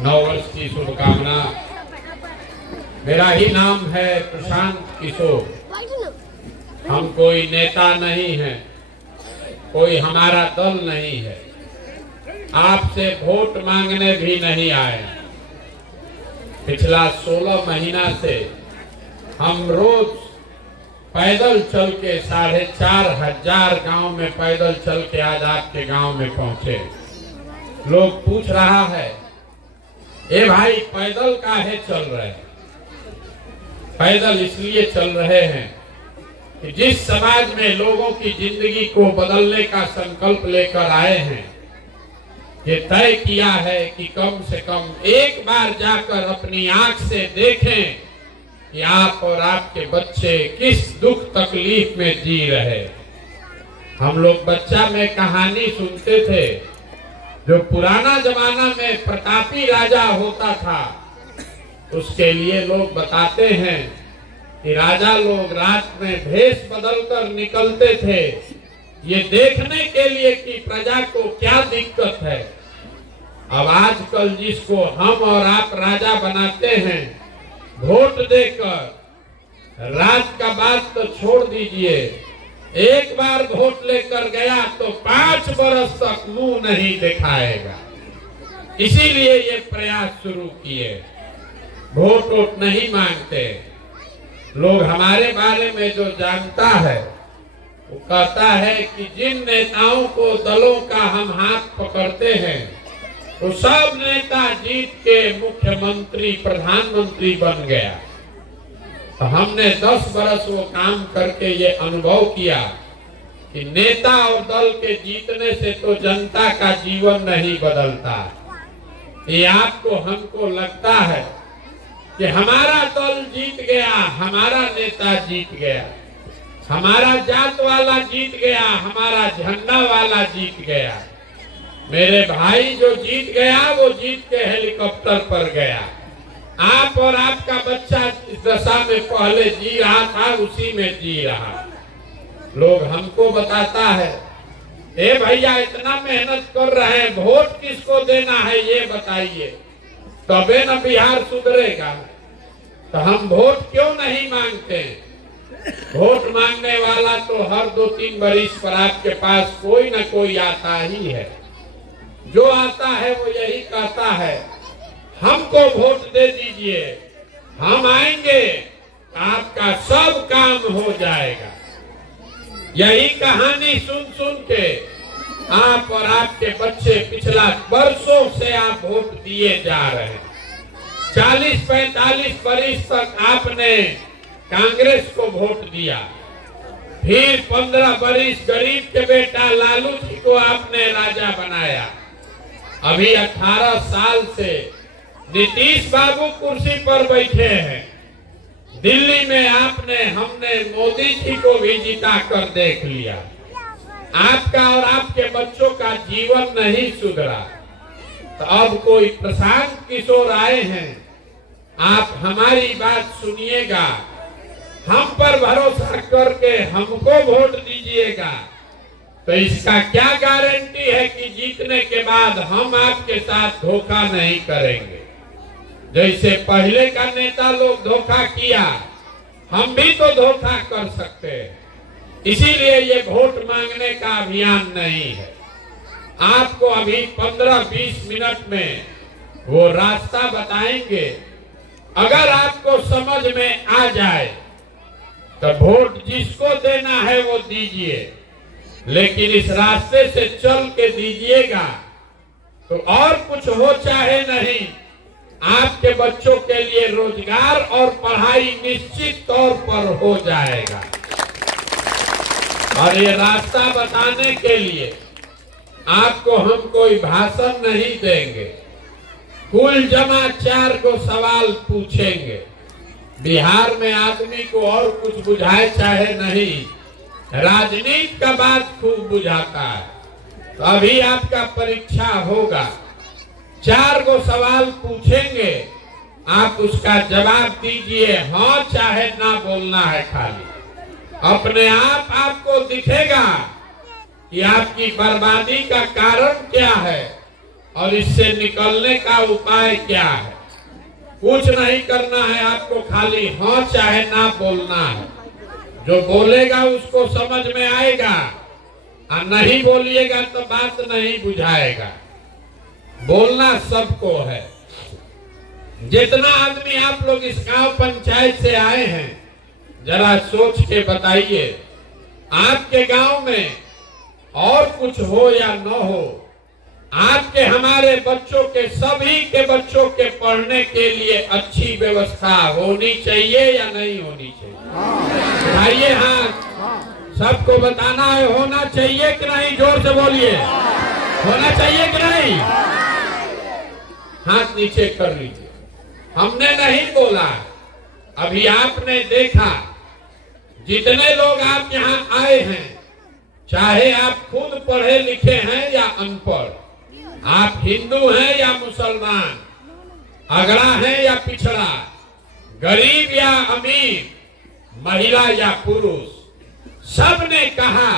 नववर्ष की शुभकामना। मेरा ही नाम है प्रशांत किशोर। हम कोई नेता नहीं है, कोई हमारा दल नहीं है, आपसे वोट मांगने भी नहीं आए। पिछला 16 महीना से हम रोज पैदल चल के 4,500 गांव में पैदल चल के आज आपके गांव में पहुंचे। लोग पूछ रहा है, ए भाई पैदल काहे चल रहे हैं? पैदल इसलिए चल रहे हैं कि जिस समाज में लोगों की जिंदगी को बदलने का संकल्प लेकर आए हैं, ये तय किया है कि कम से कम एक बार जाकर अपनी आंख से देखें कि आप और आपके बच्चे किस दुख तकलीफ में जी रहे। हम लोग बच्चा में कहानी सुनते थे, जो पुराना जमाना में प्रतापी राजा होता था, उसके लिए लोग बताते हैं कि राजा लोग रात में भेष बदलकर निकलते थे, ये देखने के लिए कि प्रजा को क्या दिक्कत है। अब आजकल जिसको हम और आप राजा बनाते हैं, वोट देकर, रात का बात तो छोड़ दीजिए, एक बार वोट लेकर गया तो 5 बरस तक मुंह नहीं दिखाएगा। इसीलिए ये प्रयास शुरू किए। वोट नहीं मांगते लोग। हमारे बारे में जो जानता है वो कहता है कि जिन नेताओं को दलों का हम हाथ पकड़ते हैं, तो सब नेता जीत के मुख्यमंत्री प्रधानमंत्री बन गया। तो हमने 10 बरस वो काम करके ये अनुभव किया कि नेता और दल के जीतने से तो जनता का जीवन नहीं बदलता। ये आपको हमको लगता है कि हमारा दल जीत गया, हमारा नेता जीत गया, हमारा जात वाला जीत गया, हमारा झंडा वाला जीत गया। मेरे भाई जो जीत गया वो जीत के हेलीकॉप्टर पर गया। आप और आपका बच्चा इस दशा में पहले जी रहा था, उसी में जी रहा। लोग हमको बताता है, ए भैया इतना मेहनत कर रहे हैं, वोट किसको देना है ये बताइए, तबे न बिहार सुधरेगा। तो हम वोट क्यों नहीं मांगते? वोट मांगने वाला तो हर 2-3 बरिस पर आपके पास कोई न कोई आता ही है। जो आता है वो यही कहता है, हमको वोट दे दीजिए, हम आएंगे, आपका सब काम हो जाएगा। यही कहानी सुन सुन के आप और आपके बच्चे पिछला वर्षों से आप वोट दिए जा रहे हैं। 40-45 बरिस तक आपने कांग्रेस को वोट दिया, फिर 15 बरिस गरीब के बेटा लालू जी को आपने राजा बनाया। अभी 18 साल से नीतीश बाबू कुर्सी पर बैठे हैं। दिल्ली में हमने मोदी जी को भी जिता कर देख लिया। आपका और आपके बच्चों का जीवन नहीं सुधरा। तो अब कोई प्रशांत किशोर आए हैं, आप हमारी बात सुनिएगा, हम पर भरोसा करके हमको वोट दीजिएगा। तो इसका क्या गारंटी है कि जीतने के बाद हम आपके साथ धोखा नहीं करेंगे? जैसे पहले का नेता लोग धोखा किया, हम भी तो धोखा कर सकते हैं। इसीलिए ये वोट मांगने का अभियान नहीं है। आपको अभी 15-20 मिनट में वो रास्ता बताएंगे। अगर आपको समझ में आ जाए तो वोट जिसको देना है वो दीजिए, लेकिन इस रास्ते से चल के दीजिएगा तो और कुछ हो चाहे नहीं, आपके बच्चों के लिए रोजगार और पढ़ाई निश्चित तौर पर हो जाएगा। और ये रास्ता बताने के लिए आपको हम कोई भाषण नहीं देंगे, कुल जमा 4 को सवाल पूछेंगे। बिहार में आदमी को और कुछ बुझाए चाहे नहीं, राजनीति का बात खूब बुझाता है। तो अभी आपका परीक्षा होगा, 4 को सवाल पूछेंगे, आप उसका जवाब दीजिए, हाँ चाहे ना बोलना है खाली। अपने आप आपको दिखेगा कि आपकी बर्बादी का कारण क्या है और इससे निकलने का उपाय क्या है। कुछ नहीं करना है आपको, खाली हाँ चाहे ना बोलना है। जो बोलेगा उसको समझ में आएगा और नहीं बोलिएगा तो बात नहीं बुझाएगा। बोलना सबको है। जितना आदमी आप लोग इस गांव पंचायत से आए हैं, जरा सोच के बताइए, आपके गांव में और कुछ हो या न हो, आपके हमारे बच्चों के, सभी के बच्चों के पढ़ने के लिए अच्छी व्यवस्था होनी चाहिए या नहीं होनी चाहिए? बताइए हाँ, सबको बताना है, होना चाहिए कि नहीं? जोर से बोलिए, होना चाहिए कि नहीं? हाथ नीचे कर लीजिए। हमने नहीं बोला, अभी आपने देखा जितने लोग आप यहाँ आए हैं, चाहे आप खुद पढ़े लिखे हैं या अनपढ़, आप हिंदू हैं या मुसलमान, अगड़ा है या पिछड़ा, गरीब या अमीर, महिला या पुरुष, सब ने कहा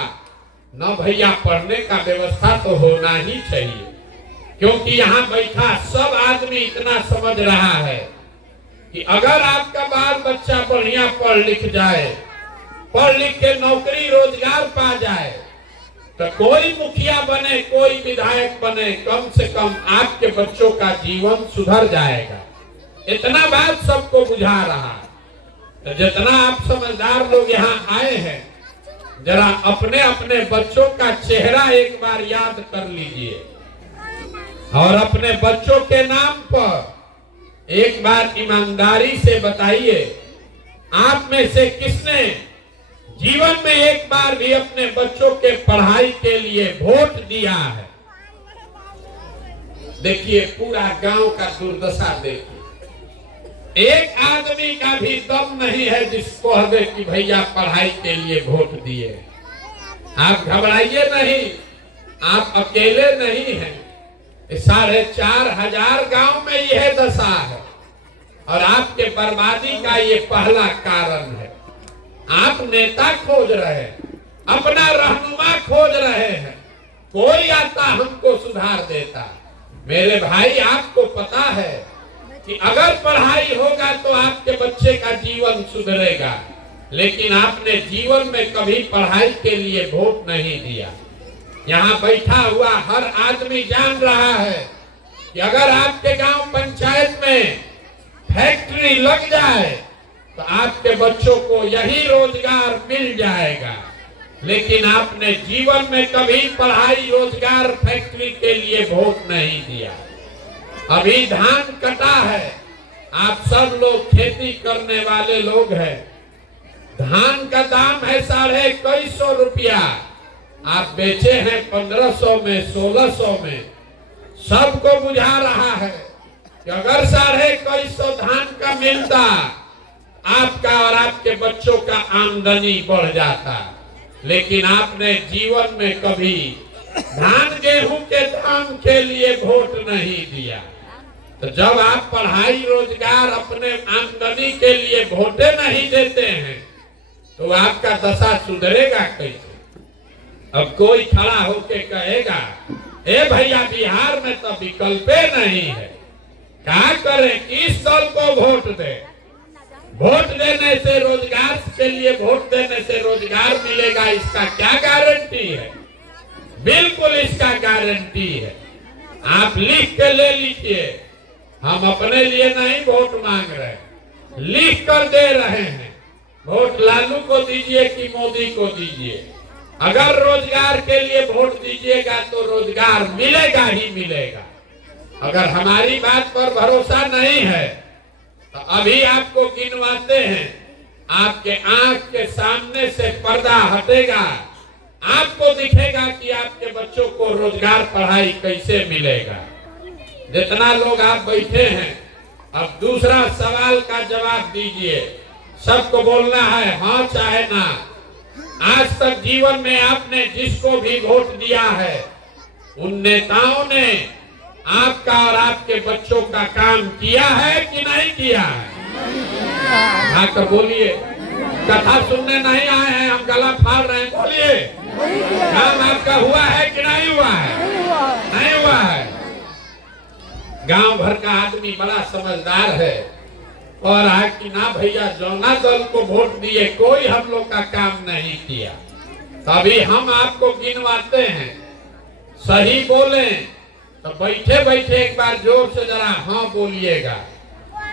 न भैया पढ़ने का व्यवस्था तो होना ही चाहिए। क्योंकि यहाँ बैठा सब आदमी इतना समझ रहा है कि अगर आपका बाल बच्चा बढ़िया पढ़ लिख जाए, पढ़ लिख के नौकरी रोजगार पा जाए, तो कोई मुखिया बने, कोई विधायक बने, कम से कम आपके बच्चों का जीवन सुधर जाएगा। इतना बात सबको बुझा रहा है। तो जितना आप समझदार लोग यहाँ आए हैं, जरा अपने अपने बच्चों का चेहरा एक बार याद कर लीजिए और अपने बच्चों के नाम पर एक बार ईमानदारी से बताइए, आप में से किसने जीवन में एक बार भी अपने बच्चों के पढ़ाई के लिए वोट दिया है? देखिए पूरा गांव का दुर्दशा देखिए। एक आदमी का भी दम नहीं है जिसको कहे कि भैया पढ़ाई के लिए वोट दिए। आप घबराइए नहीं, आप अकेले नहीं हैं। 4,500 गांव में यह दशा है और आपके बर्बादी का ये पहला कारण है। आप नेता खोज रहे हैं, अपना रहनुमा खोज रहे हैं, कोई आता हमको सुधार देता। मेरे भाई आपको पता है कि अगर पढ़ाई होगा तो आपके बच्चे का जीवन सुधरेगा, लेकिन आपने जीवन में कभी पढ़ाई के लिए वोट नहीं दिया। यहाँ बैठा हुआ हर आदमी जान रहा है कि अगर आपके गांव पंचायत में फैक्ट्री लग जाए तो आपके बच्चों को यही रोजगार मिल जाएगा, लेकिन आपने जीवन में कभी पढ़ाई, रोजगार, फैक्ट्री के लिए वोट नहीं दिया। अभी धान कटा है, आप सब लोग खेती करने वाले लोग हैं, धान का दाम है 250 रुपया, आप बेचे हैं 1500 में, 1600 में। सबको बुझा रहा है कि अगर 250 धान का मिलता, आपका और आपके बच्चों का आमदनी बढ़ जाता, लेकिन आपने जीवन में कभी धान गेहूं के दाम के लिए वोट नहीं दिया। तो जब आप पढ़ाई, रोजगार, अपने आमदनी के लिए वोटे नहीं देते हैं तो आपका दशा सुधरेगा कैसे? अब कोई खड़ा होके कहेगा, ए भैया बिहार में तो विकल्पे नहीं है, क्या करें, किस दल को वोट दे? वोट देने से, रोजगार के लिए वोट देने से रोजगार मिलेगा, इसका क्या गारंटी है? बिल्कुल इसका गारंटी है। आप लिख के ले लीजिए, हम अपने लिए नहीं वोट मांग रहे, लिख कर दे रहे हैं। वोट लालू को दीजिए कि मोदी को दीजिए, अगर रोजगार के लिए वोट दीजिएगा तो रोजगार मिलेगा ही मिलेगा। अगर हमारी बात पर भरोसा नहीं है तो अभी आपको गिनवाते हैं, आपके आंख के सामने से पर्दा हटेगा, आपको दिखेगा कि आपके बच्चों को रोजगार, पढ़ाई कैसे मिलेगा। जितना लोग आप बैठे हैं, अब दूसरा सवाल का जवाब दीजिए। सबको बोलना है हाँ चाहे ना। आज तक जीवन में आपने जिसको भी वोट दिया है, उन नेताओं ने आपका और आपके बच्चों का काम किया है कि नहीं किया है? हाँ तो बोलिए, कथा सुनने नहीं आए हैं, हम गला फाड़ रहे हैं, बोलिए काम आपका हुआ है कि नहीं हुआ है? नहीं हुआ है। गांव भर का आदमी बड़ा समझदार है और आज कि ना भैया जौना दल को वोट दिए कोई हम लोग का काम नहीं किया। तभी हम आपको गिनवाते हैं, सही बोले तो बैठे बैठे एक बार जोर से जरा हाँ बोलिएगा,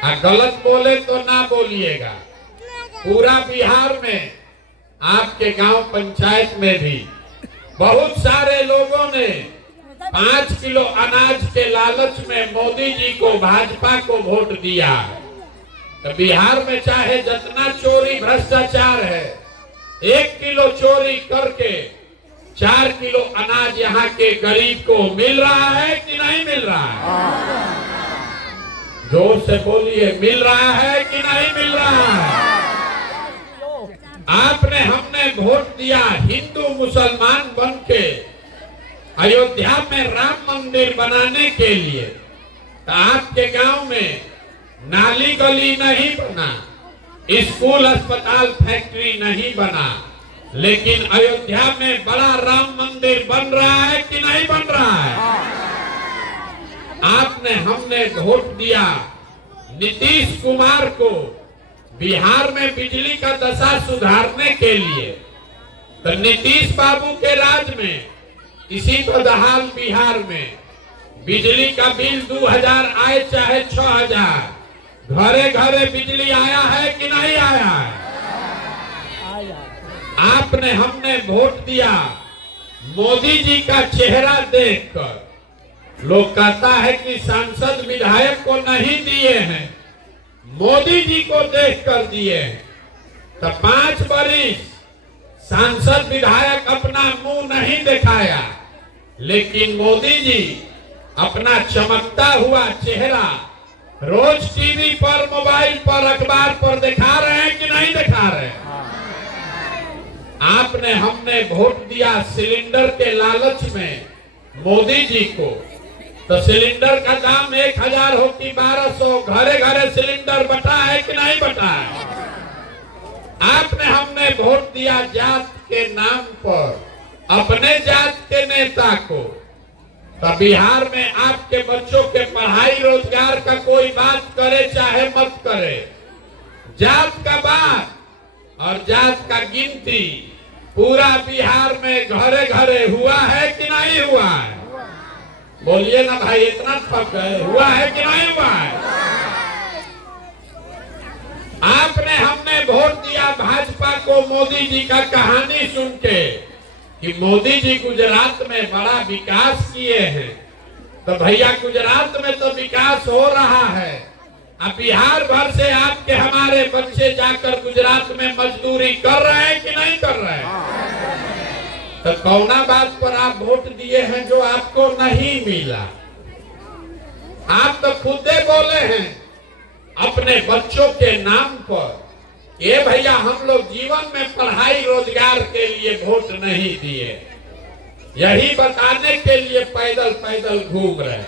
और गलत बोले तो ना बोलिएगा। पूरा बिहार में आपके गांव पंचायत में भी बहुत सारे लोगों ने 5 किलो अनाज के लालच में मोदी जी को, भाजपा को वोट दिया। तो बिहार में चाहे जितना चोरी भ्रष्टाचार है, 1 किलो चोरी करके 4 किलो अनाज यहाँ के गरीब को मिल रहा है कि नहीं मिल रहा है? जोर से बोलिए, मिल रहा है कि नहीं मिल रहा है? आपने, हमने वोट दिया हिंदू मुसलमान बन के अयोध्या में राम मंदिर बनाने के लिए। तो आपके गांव में नाली गली नहीं बना, स्कूल अस्पताल फैक्ट्री नहीं बना, लेकिन अयोध्या में बड़ा राम मंदिर बन रहा है कि नहीं बन रहा है? आपने, हमने वोट दिया नीतीश कुमार को बिहार में बिजली का दशा सुधारने के लिए। तो नीतीश बाबू के राज में इसी बदहाल बिहार में बिजली का बिल 2000 आए चाहे 6000, घरे घरे बिजली आया है कि नहीं आया है? आपने, हमने वोट दिया मोदी जी का चेहरा देखकर। लोग कहता है कि सांसद विधायक को नहीं दिए हैं, मोदी जी को देखकर दिए हैं। तो 5 बरिस सांसद विधायक अपना मुंह नहीं दिखाया, लेकिन मोदी जी अपना चमकता हुआ चेहरा रोज टीवी पर, मोबाइल पर, अखबार पर दिखा रहे हैं कि नहीं दिखा रहे हैं? आपने, हमने वोट दिया सिलेंडर के लालच में मोदी जी को। तो सिलेंडर का दाम 1000 हो कि 1200, घरे घरे सिलेंडर बटा है कि नहीं बटा है? आपने, हमने वोट दिया जात के नाम पर अपने जात के नेता को। तो बिहार में आपके बच्चों के पढ़ाई रोजगार का कोई बात करे चाहे मत करे, जात का बात और जात का गिनती पूरा बिहार में घरे घरे हुआ है कि नहीं हुआ है? बोलिए ना भाई, इतना थक गए, हुआ है कि नहीं हुआ है? आपने, हमने वोट दिया भाजपा को मोदी जी का कहानी सुन के कि मोदी जी गुजरात में बड़ा विकास किए हैं। तो भैया गुजरात में तो विकास हो रहा है, अब बिहार भर से आपके हमारे बच्चे जाकर गुजरात में मजदूरी कर रहे हैं कि नहीं कर रहे हैं? तो कौना बात पर आप वोट दिए हैं जो आपको नहीं मिला? आप तो खुदे बोले हैं अपने बच्चों के नाम पर, ये भैया हम लोग जीवन में पढ़ाई रोजगार के लिए वोट नहीं दिए, यही बताने के लिए पैदल पैदल घूम रहे,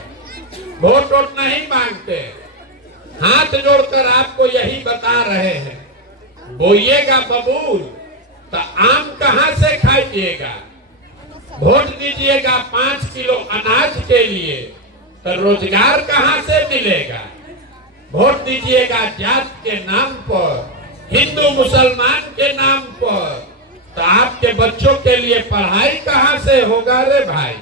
वोट वोट नहीं मांगते। हाथ जोड़कर आपको यही बता रहे हैं, बोइएगा बबूल तो आम कहां से खाइएगा? वोट दीजिएगा 5 किलो अनाज के लिए तो रोजगार कहां से मिलेगा? वोट दीजिएगा जात के नाम पर, हिंदू मुसलमान के नाम पर, तो आपके बच्चों के लिए पढ़ाई कहां से होगा रे भाई?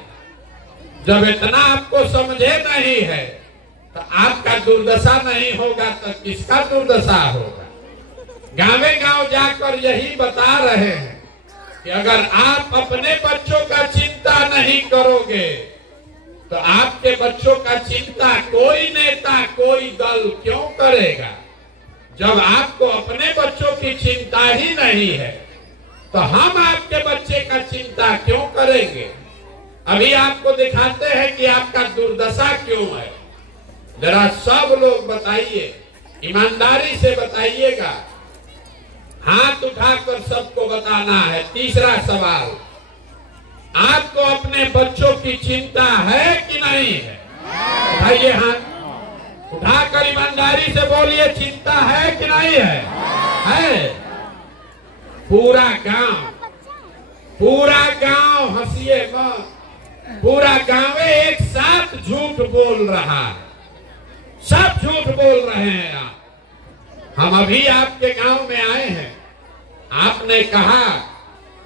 जब इतना आपको समझे नहीं है तो आपका दुर्दशा नहीं होगा तो किसका दुर्दशा होगा? गांवे गांव जाकर यही बता रहे हैं कि अगर आप अपने बच्चों का चिंता नहीं करोगे तो आपके बच्चों का चिंता कोई नेता, कोई दल क्यों करेगा? जब आपको अपने बच्चों की चिंता ही नहीं है तो हम आपके बच्चे का चिंता क्यों करेंगे? अभी आपको दिखाते हैं कि आपका दुर्दशा क्यों है। जरा सब लोग बताइए, ईमानदारी से बताइएगा, हाथ उठाकर सबको बताना है। तीसरा सवाल, आपको अपने बच्चों की चिंता है कि नहीं है? उठाइए हाथ, उठाकर ईमानदारी से बोलिए, चिंता है कि नहीं है? है। पूरा गांव हंसिए मत, पूरा गांव एक साथ झूठ बोल रहा है। सब झूठ बोल रहे हैं आप। हम अभी आपके गांव में आए हैं, आपने कहा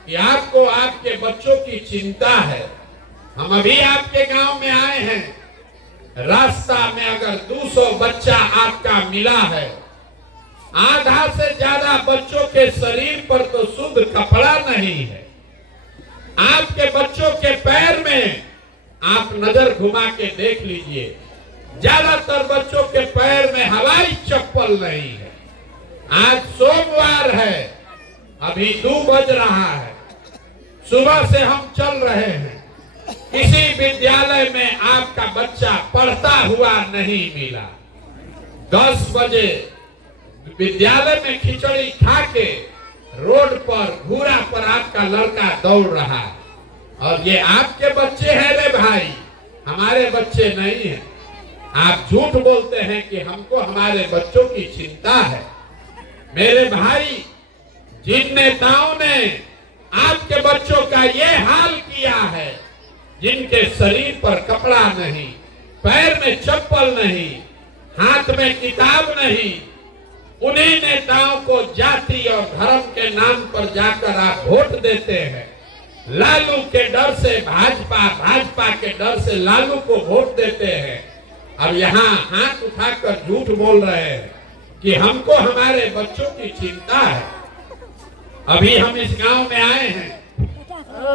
कि आपको आपके बच्चों की चिंता है। हम अभी आपके गांव में आए हैं, रास्ता में अगर 200 बच्चा आपका मिला है, आधा से ज्यादा बच्चों के शरीर पर तो शुद्ध कपड़ा नहीं है। आपके बच्चों के पैर में आप नजर घुमा के देख लीजिए, ज्यादातर बच्चों के पैर में हवाई चप्पल नहीं है। आज सोमवार है, अभी 2 बज रहा है, सुबह से हम चल रहे हैं, किसी विद्यालय में आपका बच्चा पढ़ता हुआ नहीं मिला। 10 बजे विद्यालय में खिचड़ी खा के रोड पर घूरा पर आपका लड़का दौड़ रहा है, और ये आपके बच्चे हैं रे भाई, हमारे बच्चे नहीं हैं। आप झूठ बोलते हैं कि हमको हमारे बच्चों की चिंता है। मेरे भाई, जिन नेताओं ने आपके बच्चों का ये हाल किया है, जिनके शरीर पर कपड़ा नहीं, पैर में चप्पल नहीं, हाथ में किताब नहीं, उन्हीं नेताओं को जाति और धर्म के नाम पर जाकर आप वोट देते हैं। लालू के डर से भाजपा, भाजपा के डर से लालू को वोट देते हैं, और यहाँ हाथ उठाकर झूठ बोल रहे हैं कि हमको हमारे बच्चों की चिंता है। अभी हम इस गांव में आए हैं,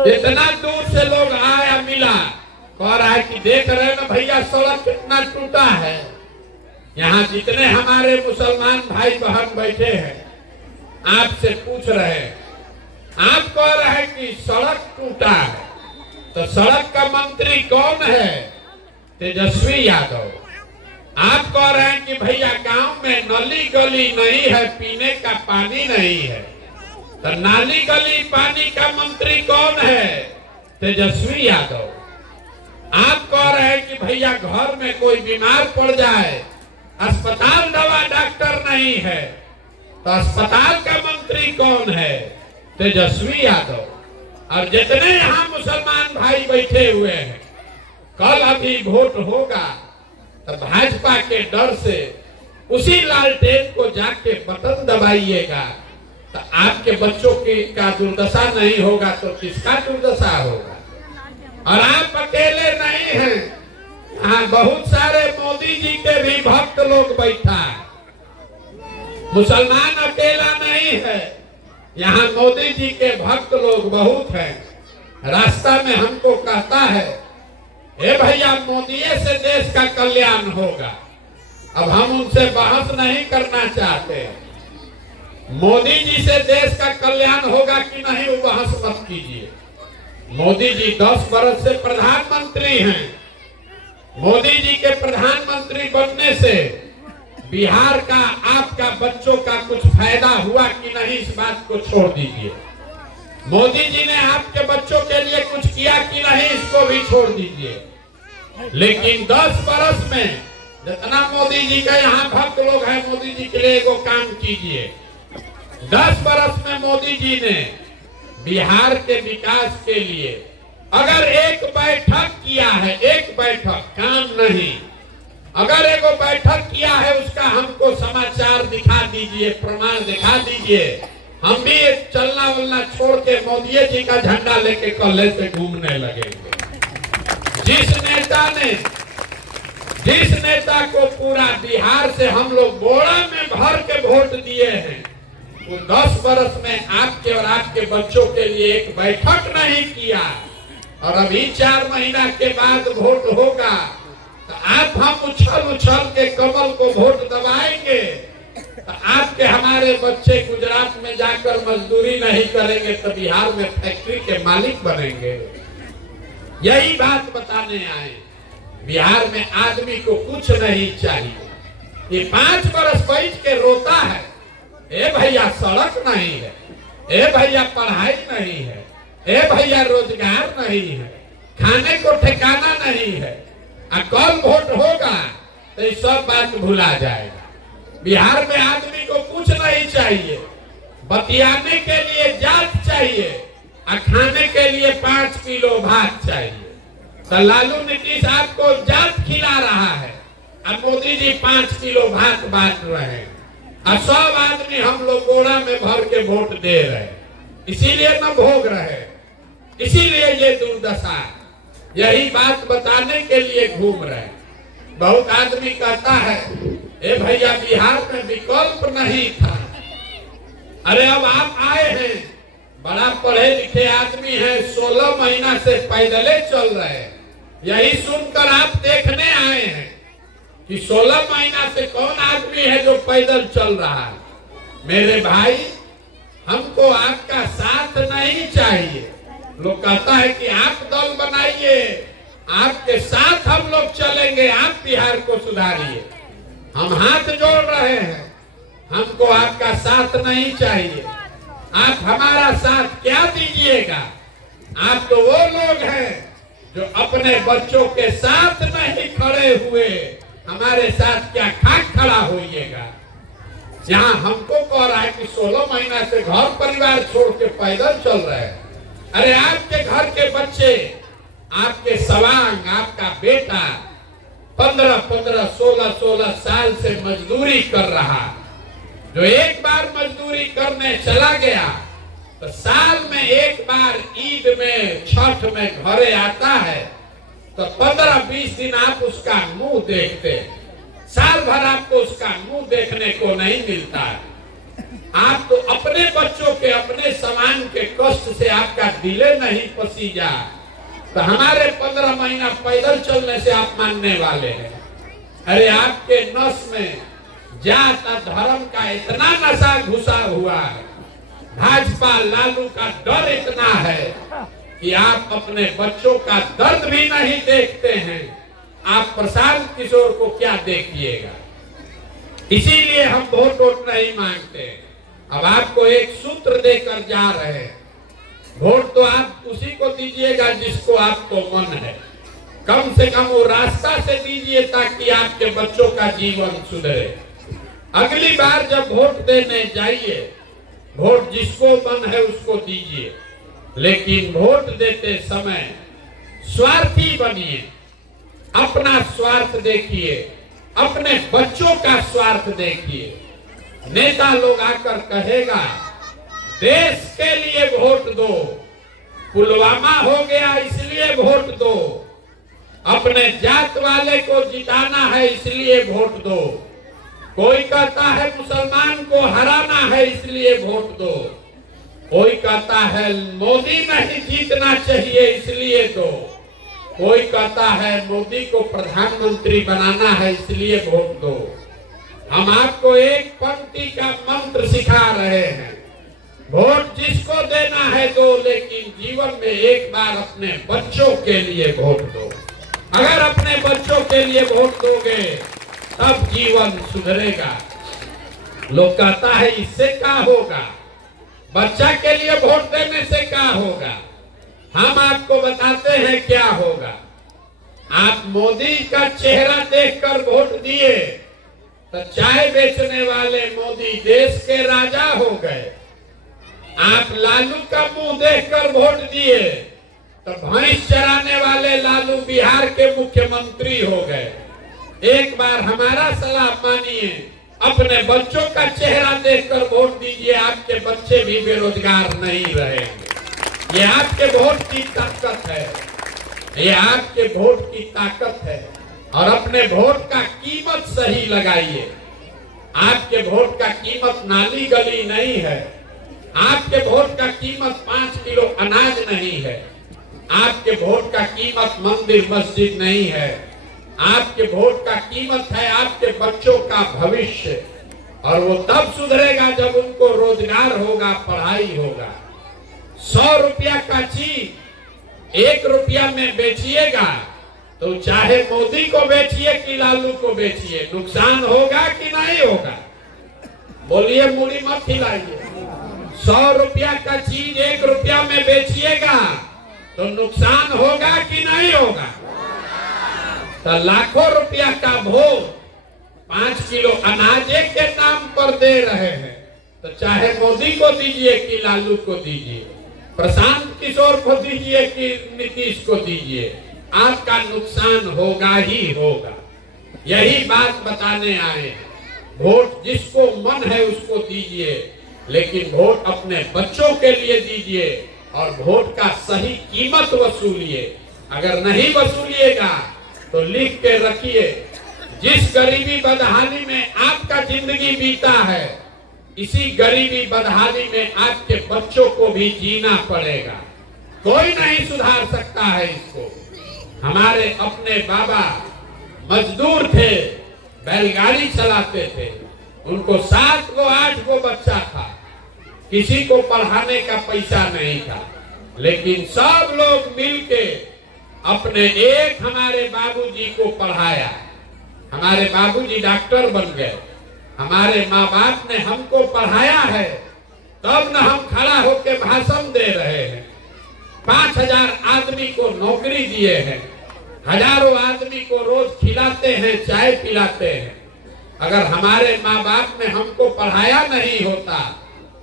इतना दूर से लोग आया मिला, कह रहा है कि देख रहे हैं ना भैया सड़क कितना टूटा है। यहाँ जितने हमारे मुसलमान भाई बहन बैठे हैं, आपसे पूछ रहे हैं, आप कह रहे हैं कि सड़क टूटा है, तो सड़क का मंत्री कौन है? तेजस्वी यादव। आप कह रहे हैं कि भैया गांव में नली गली नहीं है, पीने का पानी नहीं है, तो नाली गली पानी का मंत्री कौन है? तेजस्वी यादव। आप कह रहे हैं कि भैया घर में कोई बीमार पड़ जाए, अस्पताल दवा डॉक्टर नहीं है, तो अस्पताल का मंत्री कौन है? तेजस्वी यादव। और जितने यहाँ मुसलमान भाई बैठे हुए हैं, कल अभी वोट होगा तो भाजपा के डर से उसी लालटेन को जाके बटन दबाइएगा, तो आपके बच्चों की का दुर्दशा नहीं होगा तो किसका दुर्दशा होगा? और आप अकेले नहीं हैं, यहाँ बहुत सारे मोदी जी के भी भक्त लोग बैठा है। मुसलमान अकेला नहीं है, यहाँ मोदी जी के भक्त लोग बहुत हैं। रास्ता में हमको कहता है, ए भैया मोदी से देश का कल्याण होगा। अब हम उनसे बहस नहीं करना चाहते, मोदी जी से देश का कल्याण होगा कि नहीं वो बहस मत कीजिए। मोदी जी 10 वर्ष से प्रधानमंत्री हैं। मोदी जी के प्रधानमंत्री बनने से बिहार का आपका बच्चों का कुछ फायदा हुआ कि नहीं, इस बात को छोड़ दीजिए। मोदी जी ने आपके बच्चों के लिए कुछ किया कि नहीं, इसको भी छोड़ दीजिए। लेकिन 10 वर्ष में जितना मोदी जी का यहाँ भक्त लोग हैं, मोदी जी के लिए एगो काम कीजिए। 10 वर्ष में मोदी जी ने बिहार के विकास के लिए अगर एक बैठक किया है, एक बैठक, काम नहीं, अगर एगो बैठक किया है उसका हमको समाचार दिखा दीजिए, प्रमाण दिखा दीजिए। हम भी चलना वलना छोड़ के मोदी जी का झंडा लेके कल्ले से घूमने लगेंगे। जिस नेता को पूरा बिहार से हम लोग बोरा में भर के वोट दिए हैं, वो 10 वर्ष में आपके और आपके बच्चों के लिए एक बैठक नहीं किया, और अभी 4 महीना के बाद वोट होगा तो आप हम उछल उछल के कमल को वोट दबाएंगे, तो आपके हमारे बच्चे गुजरात में जाकर मजदूरी नहीं करेंगे तो बिहार में फैक्ट्री के मालिक बनेंगे। यही बात बताने आए। बिहार में आदमी को कुछ नहीं चाहिए। ये 5 वर्ष बैठ के रोता है, ए भैया सड़क नहीं है, ए भैया पढ़ाई नहीं है, ए भैया रोजगार नहीं है, खाने को ठिकाना नहीं है। कल वोट होगा तो ये सब बात भुला जाएगा। बिहार में आदमी को कुछ नहीं चाहिए, बतियाने के लिए जात चाहिए और खाने के लिए 5 किलो भात चाहिए। तो लालू नीतीश आपको जात खिला रहा है, अब मोदी जी 5 किलो भात बांट रहे हैं और सब आदमी हम लोग गोड़ा में भर के वोट दे रहे हैं, इसीलिए न भोग रहे, इसीलिए ये दुर्दशा। यही बात बताने के लिए घूम रहे हैं। बहुत आदमी कहता है ए भैया बिहार में विकल्प नहीं था। अरे अब आप आए हैं, बड़ा पढ़े लिखे आदमी हैं, 16 महीना से पैदले चल रहे हैं। यही सुनकर आप देखने आए हैं कि 16 महीना से कौन आदमी है जो पैदल चल रहा है। मेरे भाई, हमको आपका साथ नहीं चाहिए। लोग कहता है कि आप दल बनाइए, आपके साथ हम लोग चलेंगे, आप बिहार को सुधारिए। हम हाथ जोड़ रहे हैं, हमको आपका साथ नहीं चाहिए। आप हमारा साथ क्या दीजिएगा? आप तो वो लोग हैं जो अपने बच्चों के साथ नहीं खड़े हुए, हमारे साथ क्या खाक खड़ा होइएगा। जहां हमको कह रहा है कि 16 महीना से घर परिवार छोड़ के पैदल चल रहे हैं। अरे आपके घर के बच्चे, आपके सवांग, आपका बेटा 15-15, 16-16 साल से मजदूरी कर रहा, जो एक बार मजदूरी करने चला गया तो साल में एक बार ईद में, छठ में घरे आता है तो 15-20 दिन आप उसका मुंह देखते, साल भर आपको उसका मुंह देखने को नहीं मिलता है। आप तो अपने बच्चों के, अपने समान के कष्ट से आपका दिले नहीं पसीजा, तो हमारे 15 महीना पैदल चलने से आप मानने वाले हैं। अरे आपके नस में जात और धर्म का इतना नशा घुसा हुआ है, भाजपा लालू का डर इतना है कि आप अपने बच्चों का दर्द भी नहीं देखते हैं। आप प्रशांत किशोर को क्या देखिएगा? इसीलिए हम वोट नहीं मांगते। अब आपको एक सूत्र देकर जा रहे हैं, वोट तो आप उसी को दीजिएगा जिसको आपको मन है। कम से कम वो रास्ता से दीजिए ताकि आपके बच्चों का जीवन सुधरे। अगली बार जब वोट देने जाइए, वोट जिसको मन है उसको दीजिए, लेकिन वोट देते समय स्वार्थी बनिए। अपना स्वार्थ देखिए, अपने बच्चों का स्वार्थ देखिए। नेता लोग आकर कहेगा देश के लिए वोट दो, पुलवामा हो गया इसलिए वोट दो, अपने जात वाले को जिताना है इसलिए वोट दो, कोई कहता है मुसलमान को हराना है इसलिए वोट दो, कोई कहता है मोदी नहीं जीतना चाहिए इसलिए दो, कोई कहता है मोदी को प्रधानमंत्री बनाना है इसलिए वोट दो। हम आपको एक पंक्ति का मंत्र सिखा रहे हैं, वोट जिसको देना है दो, लेकिन जीवन में एक बार अपने बच्चों के लिए वोट दो। अगर अपने बच्चों के लिए वोट दोगे तब जीवन सुधरेगा। लोग कहता है इससे क्या होगा, बच्चा के लिए वोट देने से क्या होगा? हम आपको बताते हैं क्या होगा। आप मोदी का चेहरा देखकर वोट दिए तो चाय बेचने वाले मोदी देश के राजा हो गए। आप लालू का मुंह देखकर वोट दिए तो भैंस चराने वाले लालू बिहार के मुख्यमंत्री हो गए। एक बार हमारा सलाह मानिए, अपने बच्चों का चेहरा देखकर वोट दीजिए, आपके बच्चे भी बेरोजगार नहीं रहेंगे। ये आपके वोट की ताकत है, ये आपके वोट की ताकत है। और अपने वोट का कीमत सही लगाइए। आपके वोट का कीमत नाली गली नहीं है, आपके वोट का कीमत 5 किलो अनाज नहीं है, आपके वोट का कीमत मंदिर मस्जिद नहीं है, आपके वोट का कीमत है आपके बच्चों का भविष्य। और वो तब सुधरेगा जब उनको रोजगार होगा, पढ़ाई होगा। 100 रुपया का चीज 1 रुपया में बेचिएगा तो चाहे मोदी को बेचिए कि लालू को बेचिए, नुकसान होगा कि नहीं होगा? बोलिए, मुड़ी मत हिलाइए। 100 रुपया का चीज 1 रुपया में बेचिएगा तो नुकसान होगा कि नहीं होगा? तो लाखों रुपया का भोग 5 किलो अनाज के नाम पर दे रहे हैं, तो चाहे मोदी को दीजिए कि लालू को दीजिए, प्रशांत किशोर को दीजिए कि नीतीश को दीजिए, आपका नुकसान होगा ही होगा। यही बात बताने आए। वोट जिसको मन है उसको दीजिए, लेकिन वोट अपने बच्चों के लिए दीजिए और वोट का सही कीमत वसूलिए। अगर नहीं वसूलिएगा तो लिख के रखिए, जिस गरीबी बदहाली में आपका जिंदगी बीता है, इसी गरीबी बदहाली में आपके बच्चों को भी जीना पड़ेगा। कोई नहीं सुधार सकता है इसको। हमारे अपने बाबा मजदूर थे, बैलगाड़ी चलाते थे, उनको 7 गो 8 गो बच्चा था, किसी को पढ़ाने का पैसा नहीं था, लेकिन सब लोग मिलके अपने एक हमारे बाबूजी को पढ़ाया। हमारे बाबूजी डॉक्टर बन गए, हमारे माँ बाप ने हमको पढ़ाया है, तब न हम खड़ा होकर भाषण दे रहे हैं। 5000 आदमी को नौकरी दिए हैं, हजारों आदमी को रोज खिलाते हैं, चाय पिलाते हैं। अगर हमारे माँ बाप ने हमको पढ़ाया नहीं होता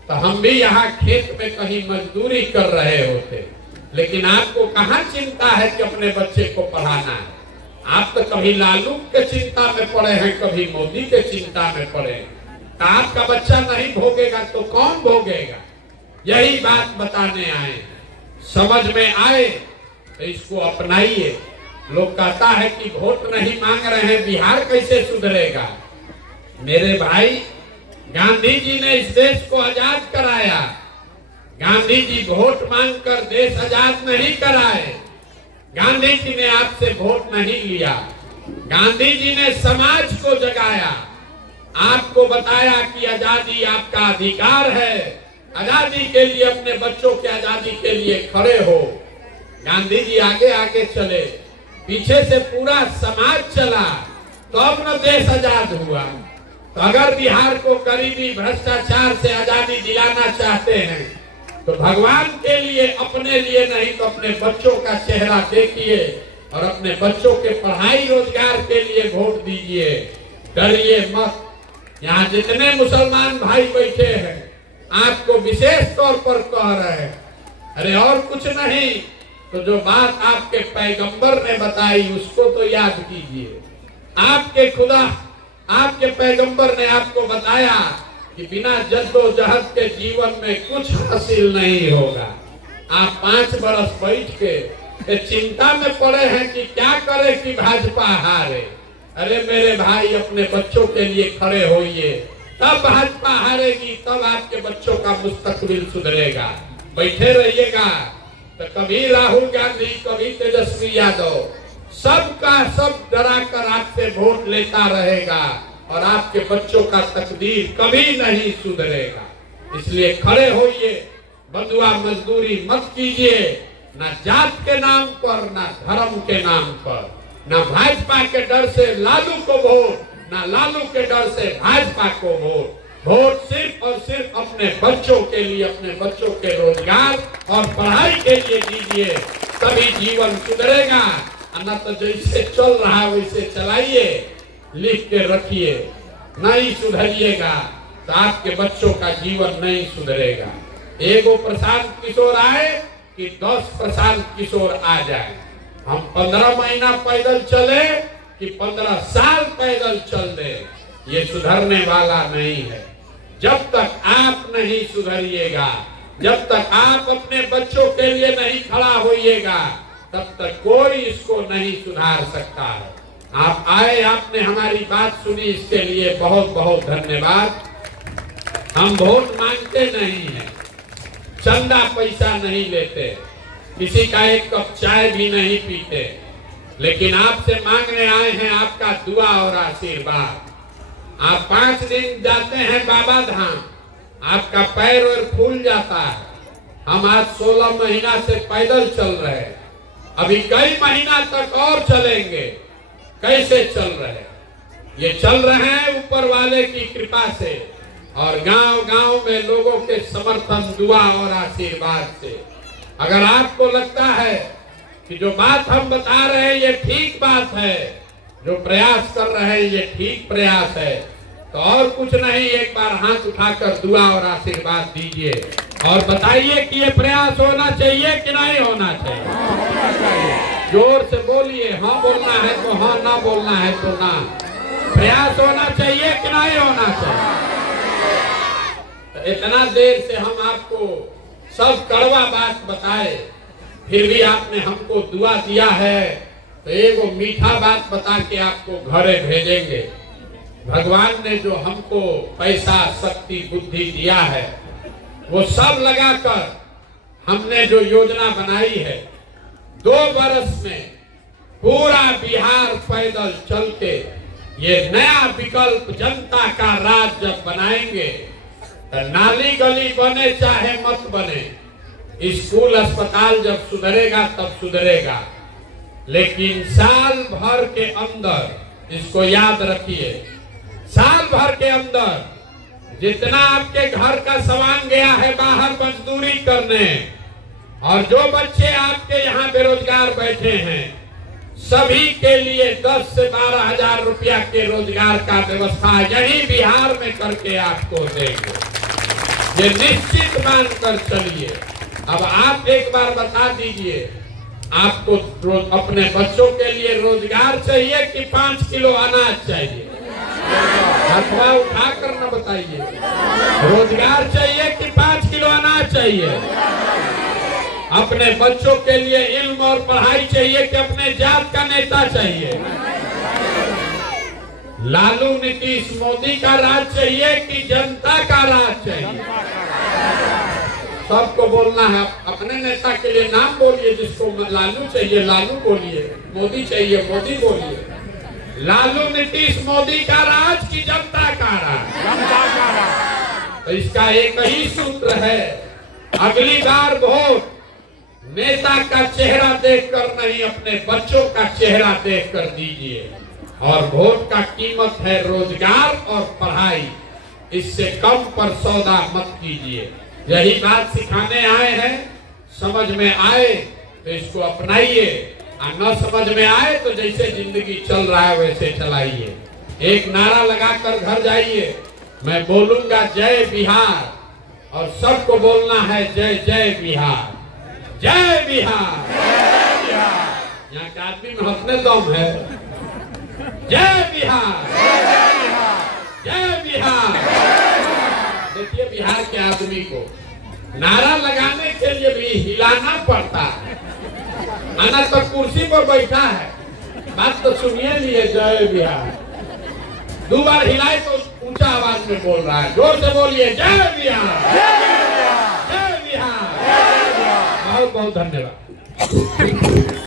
तो हम भी यहाँ खेत में कहीं मजदूरी कर रहे होते। लेकिन आपको कहाँ चिंता है कि अपने बच्चे को पढ़ाना है? आप तो कभी लालू के चिंता में पड़े हैं, कभी मोदी के चिंता में पड़े हैं। तो आपका बच्चा नहीं भोगेगा तो कौन भोगेगा? यही बात बताने आए। समझ में आए तो इसको अपनाइए। लोग कहता है कि वोट नहीं मांग रहे हैं, बिहार कैसे सुधरेगा? मेरे भाई, गांधी जी ने इस देश को आजाद कराया। गांधी जी वोट मांगकर देश आजाद नहीं कराए। गांधी जी ने आपसे वोट नहीं लिया। गांधी जी ने समाज को जगाया, आपको बताया कि आजादी आपका अधिकार है, आजादी के लिए, अपने बच्चों के आजादी के लिए खड़े हो। गांधी जी आगे आगे चले, पीछे से पूरा समाज चला, तो अब न देश आजाद हुआ। तो अगर बिहार को गरीबी भ्रष्टाचार से आजादी दिलाना चाहते हैं तो भगवान के लिए, अपने लिए नहीं तो अपने बच्चों का चेहरा देखिए और अपने बच्चों के पढ़ाई रोजगार के लिए वोट दीजिए। डरिए मत। यहाँ जितने मुसलमान भाई बैठे हैं आपको विशेष तौर पर कह रहे हैं, अरे और कुछ नहीं तो जो बात आपके पैगंबर ने बताई उसको तो याद कीजिए। आपके खुदा, आपके पैगंबर ने आपको बताया कि बिना जद्दोजहद के जीवन में कुछ हासिल नहीं होगा। आप 5 बरस बैठ के चिंता में पड़े हैं कि क्या करे कि भाजपा हारे। अरे मेरे भाई, अपने बच्चों के लिए खड़े होइए, तब भाजपा हारेगी, तब आपके बच्चों का मुस्तकबिल सुधरेगा। बैठे रहिएगा तो कभी राहुल गांधी, कभी तेजस्वी यादव, सबका सब डरा कर आपसे वोट लेता रहेगा और आपके बच्चों का तकदीर कभी नहीं सुधरेगा। इसलिए खड़े होइए, बंधुआ मजदूरी मत कीजिए, ना जात के नाम पर, ना धर्म के नाम पर, ना भाजपा के डर से लालू को वोट, ना लालू के डर से भाजपा को वोट। वोट सिर्फ और सिर्फ अपने बच्चों के लिए, अपने बच्चों के रोजगार और पढ़ाई के लिए दीजिए, तभी जीवन सुधरेगा। न तो जैसे चल रहा है वैसे चलाइए, लिख के रखिए। नहीं सुधरिएगा तो आपके बच्चों का जीवन नहीं सुधरेगा। एगो प्रशांत किशोर आए कि 10 प्रशांत किशोर आ जाए। हम 15 महीना पैदल चले कि 15 साल पैदल चल दे, ये सुधरने वाला नहीं है। जब तक आप नहीं सुधरिएगा, जब तक आप अपने बच्चों के लिए नहीं खड़ा होइएगा, तब तक कोई इसको नहीं सुधार सकता है। आप आए, आपने हमारी बात सुनी, इसके लिए बहुत बहुत धन्यवाद। हम वोट मांगते नहीं हैं, चंदा पैसा नहीं लेते, किसी का एक कप चाय भी नहीं पीते, लेकिन आपसे मांगने आए हैं आपका दुआ और आशीर्वाद। आप 5 दिन जाते हैं बाबा धाम, आपका पैर और फूल जाता है। हम आज 16 महीना से पैदल चल रहे हैं, अभी कई महीना तक और चलेंगे। कैसे चल रहे? ये चल रहे हैं ऊपर वाले की कृपा से और गांव-गांव में लोगों के समर्थन, दुआ और आशीर्वाद से। अगर आपको लगता है कि जो बात हम बता रहे हैं ये ठीक बात है, जो प्रयास कर रहे हैं ये ठीक प्रयास है, तो और कुछ नहीं, एक बार हाथ उठाकर दुआ और आशीर्वाद दीजिए और बताइए कि ये प्रयास होना चाहिए कि नहीं होना चाहिए। जोर से बोलिए, हाँ बोलना है तो हाँ, ना बोलना है तो ना। प्रयास होना चाहिए कि नहीं होना चाहिए? तो इतना देर से हम आपको सब कड़वा बात बताए, फिर भी आपने हमको दुआ दिया है, तो एगो मीठा बात बता के आपको घरे भेजेंगे। भगवान ने जो हमको पैसा, शक्ति, बुद्धि दिया है, वो सब लगाकर हमने जो योजना बनाई है, 2 वर्ष में पूरा बिहार पैदल चल के ये नया विकल्प जनता का राज जब बनाएंगे, तो नाली गली बने चाहे मत बने, स्कूल अस्पताल जब सुधरेगा तब सुधरेगा, लेकिन साल भर के अंदर, इसको याद रखिए, साल भर के अंदर जितना आपके घर का सामान गया है बाहर मजदूरी करने, और जो बच्चे आपके यहाँ बेरोजगार बैठे हैं, सभी के लिए 10 से 12 हजार रुपया के रोजगार का व्यवस्था यही बिहार में करके आपको देंगे। ये निश्चित मानकर चलिए। अब आप एक बार बता दीजिए, आपको अपने बच्चों के लिए रोजगार चाहिए कि 5 किलो अनाज चाहिए? अथवा उठा कर न बताइए, रोजगार चाहिए कि 5 किलो अनाज चाहिए? अपने बच्चों के लिए इल्म और पढ़ाई चाहिए कि अपने जात का नेता चाहिए? लालू, नीतीश, मोदी का राज चाहिए कि जनता का राज चाहिए? सबको बोलना है। अपने नेता के लिए नाम बोलिए, जिसको लालू चाहिए लालू बोलिए, मोदी चाहिए मोदी बोलिए। लालू, नीतीश, मोदी का राज की जनता का राज? जनता का राज। तो इसका एक ही सूत्र है, अगली बार वोट नेता का चेहरा देखकर नहीं, अपने बच्चों का चेहरा देखकर दीजिए। और वोट का कीमत है रोजगार और पढ़ाई, इससे कम पर सौदा मत कीजिए। यही बात सिखाने आए हैं। समझ में आए तो इसको अपनाइए, और न समझ में आए तो जैसे जिंदगी चल रहा है वैसे चलाइए। एक नारा लगाकर घर जाइए, मैं बोलूंगा जय बिहार, और सबको बोलना है जय जय बिहार, जय बिहार। यहाँ के आदमी में हंसने दम है। जय बिहार, जय बिहार। देखिए, बिहार के आदमी को नारा लगाने के लिए भी हिलाना पड़ता है। आना तो कुर्सी पर बैठा है, बात तो सुनिए लिए जय बिहार। 2 बार हिलाए तो ऊंचा आवाज में बोल रहा है, जोर से बोलिए जय बिहार, जय बिहार। बहुत बहुत धन्यवाद।